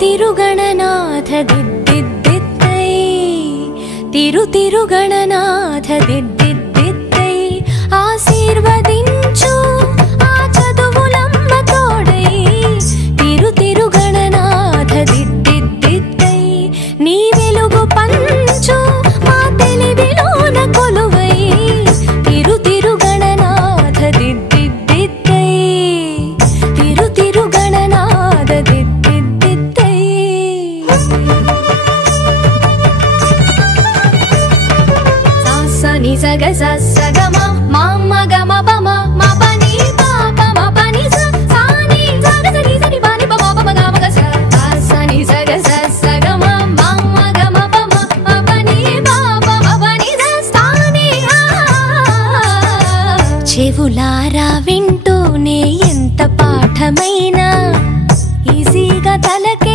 తిరుగణనాథ దిద్దిద్దిద్దై తిరుగణనాథ దిద్దిద్దిద్దై ఆశీర్వదించు ఆ చదువులమ్మ తోడై తిరుగణనాథ దిద్దిద్దిద్దై నీ వెలుగు పంచు మా తెలివిలోన కొలువై తిరుగణనాథ దిద్దిద్దిద్దై తిరుగణనాథ దిద్దిద్దిద్దై సాసని సగ సగమ మామ గమ పమ మా పని పాప మా పని సాని సగ సని సని పని పమ పమ గమ గ సాసని సగ సగమ మామ గమ పమ మా పని పాప మా పని సాని చెవులారా వింటూనే ఎంత పాఠమైనా ఈజీగా తలకి